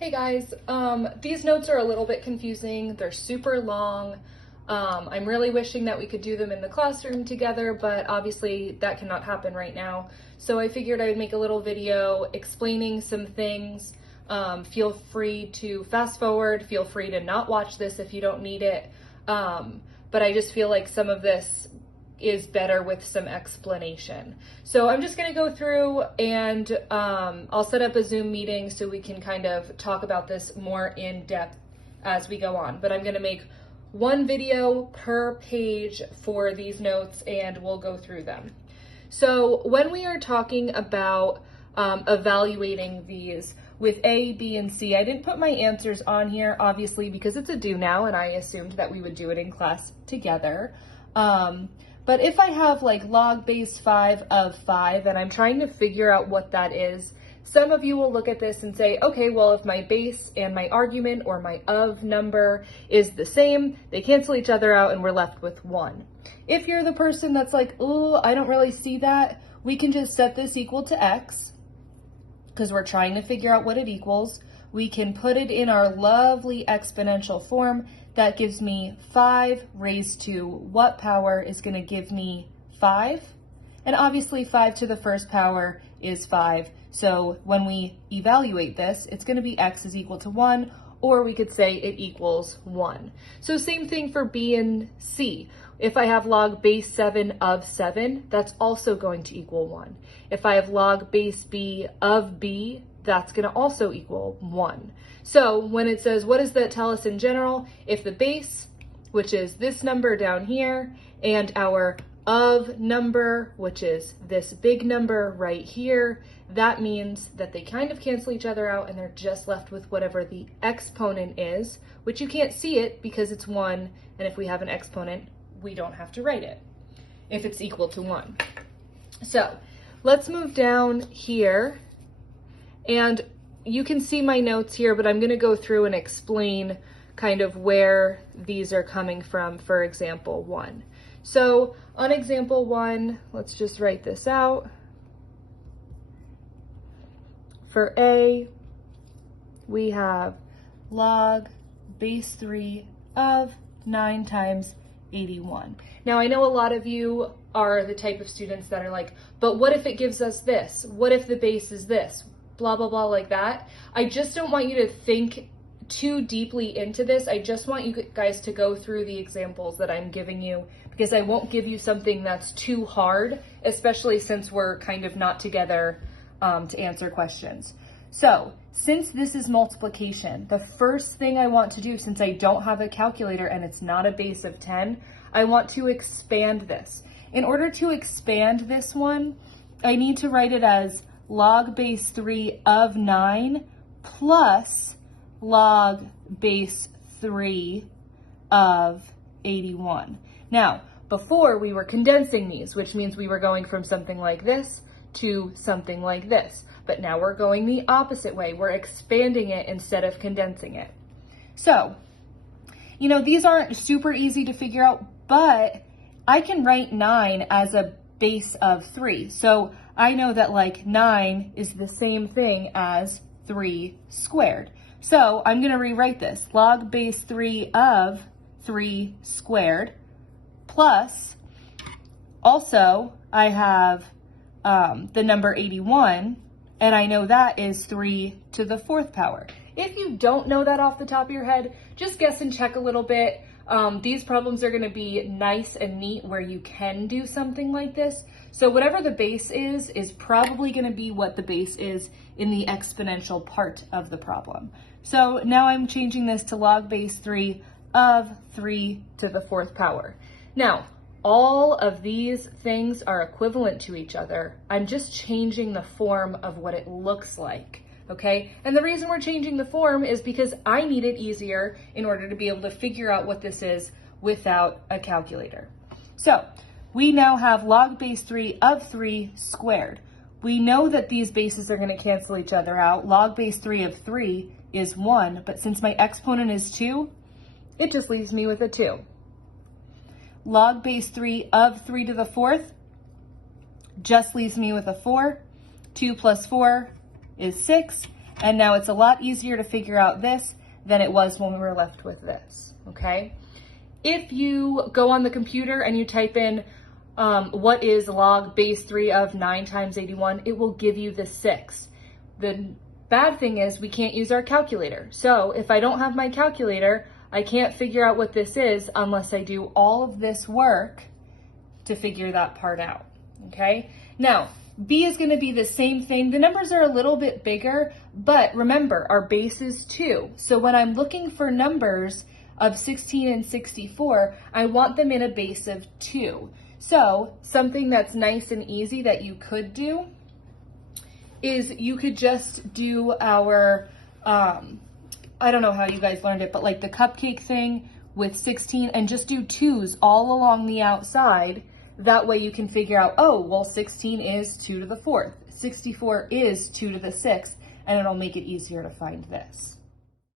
Hey guys, these notes are a little bit confusing. They're super long. I'm really wishing that we could do them in the classroom together, but obviously that cannot happen right now. So I figured I would make a little video explaining some things. Feel free to fast forward, feel free to not watch this if you don't need it. But I just feel like some of this is better with some explanation. So I'm just gonna go through and I'll set up a Zoom meeting so we can kind of talk about this more in depth as we go on. But I'm gonna make one video per page for these notes and we'll go through them. So when we are talking about evaluating these with A, B, and C, I didn't put my answers on here, obviously, because it's a do now and I assumed that we would do it in class together. But if I have like log base 5 of 5 and I'm trying to figure out what that is, some of you will look at this and say, okay, well, if my base and my argument or my of number is the same, they cancel each other out and we're left with 1. If you're the person that's like, oh, I don't really see that, we can just set this equal to x because we're trying to figure out what it equals. We can put it in our lovely exponential form. That gives me 5 raised to what power is going to give me 5? And obviously 5 to the first power is 5. So when we evaluate this, it's going to be x is equal to 1, or we could say it equals 1. So same thing for B and C. If I have log base 7 of 7, that's also going to equal 1. If I have log base B of B, that's going to also equal 1. So when it says, what does that tell us in general? If the base, which is this number down here, and our of number, which is this big number right here, that means that they kind of cancel each other out and they're just left with whatever the exponent is, which you can't see it because it's 1. And if we have an exponent, we don't have to write it if it's equal to 1. So let's move down here. And you can see my notes here, but I'm going to go through and explain kind of where these are coming from for example 1. So on example 1, let's just write this out. For A, we have log base 3 of 9 times 81. Now I know a lot of you are the type of students that are like, but what if it gives us this? What if the base is this? Blah, blah, blah, like that. I just don't want you to think too deeply into this. I just want you guys to go through the examples that I'm giving you because I won't give you something that's too hard, especially since we're kind of not together to answer questions. So since this is multiplication, the first thing I want to do, since I don't have a calculator and it's not a base of 10, I want to expand this. In order to expand this one, I need to write it as log base 3 of 9 plus log base 3 of 81. Now, before we were condensing these, which means we were going from something like this to something like this. But now we're going the opposite way. We're expanding it instead of condensing it. So, you know, these aren't super easy to figure out, but I can write 9 as a base of 3. So I know that like 9 is the same thing as 3 squared. So I'm going to rewrite this. Log base 3 of 3 squared plus, also I have the number 81, and I know that is 3 to the 4th power. If you don't know that off the top of your head, just guess and check a little bit. These problems are going to be nice and neat where you can do something like this. So whatever the base is probably going to be what the base is in the exponential part of the problem. So now I'm changing this to log base 3 of 3 to the 4th power. Now, all of these things are equivalent to each other. I'm just changing the form of what it looks like. Okay, and the reason we're changing the form is because I need it easier in order to be able to figure out what this is without a calculator. So we now have log base 3 of 3 squared. We know that these bases are going to cancel each other out. Log base 3 of 3 is 1, but since my exponent is 2, it just leaves me with a 2. Log base 3 of 3 to the 4th just leaves me with a 4. 2 plus 4 is 6. And now it's a lot easier to figure out this than it was when we were left with this, okay? If you go on the computer and you type in what is log base 3 of 9 times 81, it will give you the 6. The bad thing is we can't use our calculator. So if I don't have my calculator, I can't figure out what this is unless I do all of this work to figure that part out, okay? Now, B is gonna be the same thing. The numbers are a little bit bigger, but remember, our base is 2. So when I'm looking for numbers of 16 and 64, I want them in a base of 2. So something that's nice and easy that you could do is you could just do our, I don't know how you guys learned it, but like the cupcake thing with 16 and just do 2's all along the outside. That way you can figure out, oh, well, 16 is 2 to the 4th, 64 is 2 to the 6th, and it'll make it easier to find this.